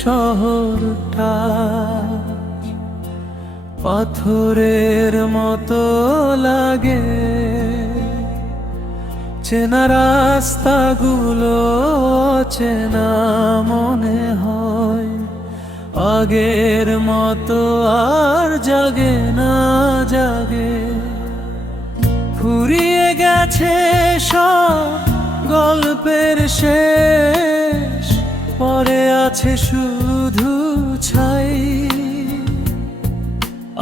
শহরটা পাথরের মতো লাগে, চেনা রাস্তাগুলো চেনা মনে হয়, আগের মতো আর জাগে না জাগে। ফুরিয়ে গেছে সব গল্পের শেষ, পরে আছে শুধু ছাই।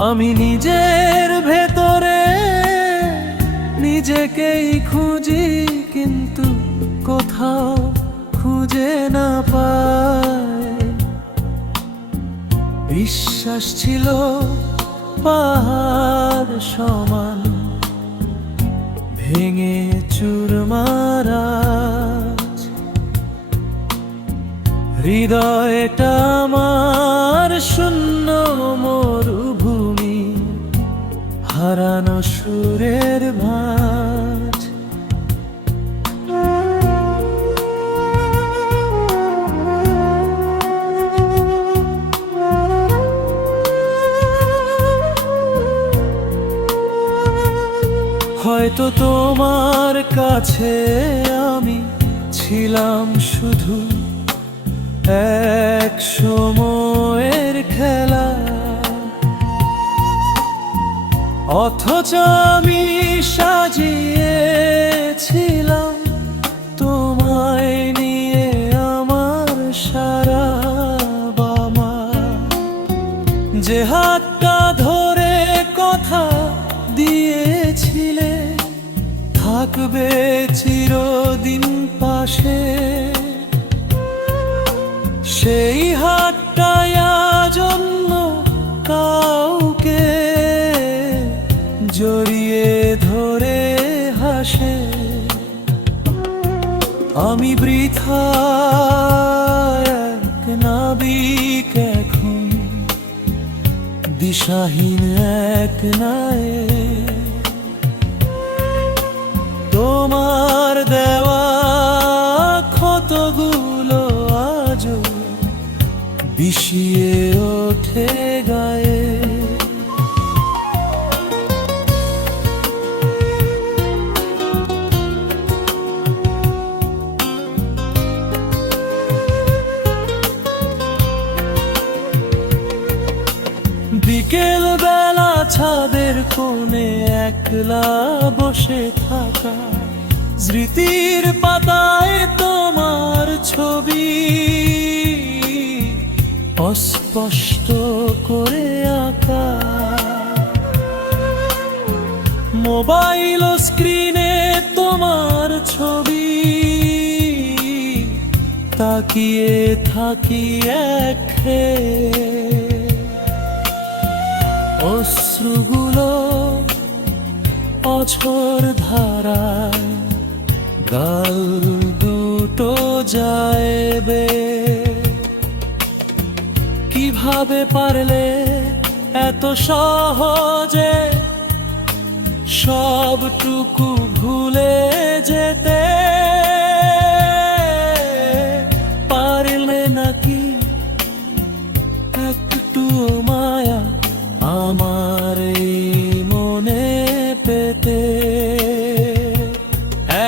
আমি নিজের ভেতরে নিজেকেই খুঁজি, কিন্তু কোথাও খুঁজে না পাই। বিশ্বাস ছিল পাহাড় সমান, ভেঙে চুরমার আজ। হৃদয়টা আমার শূন্য মরুভূমি, হারানো সুরের ভাঁজ। হয়তো তোমার কাছে আমি ছিলাম শুধু এক সময়ের খেলা, অথচ আমি সাজিয়েছিলাম তোমায় নিয়ে আমার সারা বামা। যে হাতটা ধরে কথা দিয়েছিলে থাকবে চিরদিন পাশে, সেই হাতটাই আজ অন্য কাউকে জড়িয়ে ধরে হাসে। আমি বৃথা এক নাবিক এখন, দিশাহীন এক নায়ে। তোমার দেওয়া ক্ষতগুলো আজও বিষিয়ে ওঠে গায়ে। বিকেল বেলা ছাদের কোণে একলা বসে থাকা, স্মৃতির পাতায় তোমার ছবি অস্পষ্ট করে আঁকা। মোবাইল স্ক্রিনে তোমার ছবি তাকিয়ে থাকি একঘেয়ে। অশ্রুগুলো অঝোর ধারায় গাল দুটো যাইবে। কিভাবে পারলে এত সহজে সবটুকু ভুলে যেতে? পারলে নাকি একটু মায়া আমার এই মনে পেতে?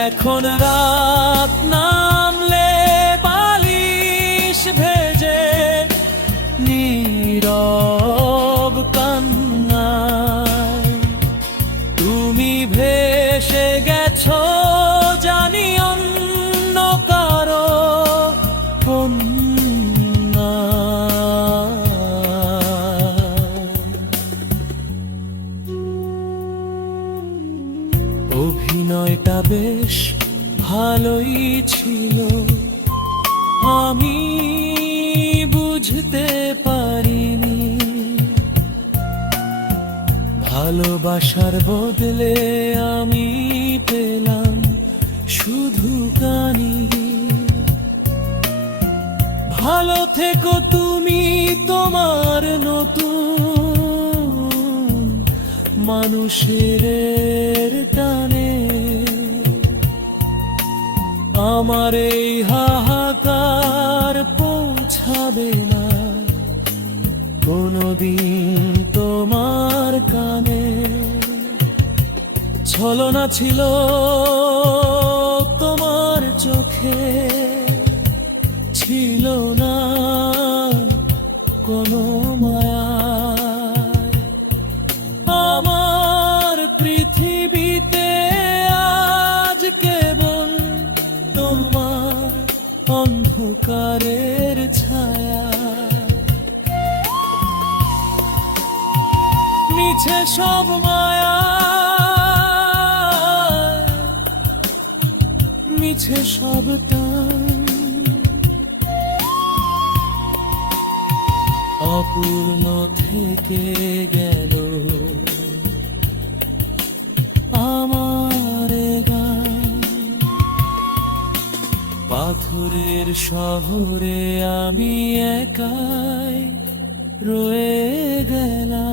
এখন রাত নামলে বালিশ ভেজে নীরব কান্নায় তুমি ভেসে গেছো জানি অন্য কারো কন্যা। অভিনয়টা বেশ ভালোই ছিল, আমি বুঝতে পারিনি ভালোবাসার বদলে আমি পেলাম শুধু কানি। ভালো থেকো তুমি তোমার নতুন মানুষের টানে। আমার এই হাহাকার পৌঁছা যাবে না কোনদিন তোমার কানে। ছলনা ছিল তোমার চোখে, ছিল না কোনো মায়া। আমার পৃথিবীতে আজ কেবল তোমার অন্ধকারের ছায়া। মিছে সব মায়া, মিছে সব টান, অপূর্ণ থেকে গেল আমার এ গান। পাথরের শহরে আমি একাই রয়ে গেলাম।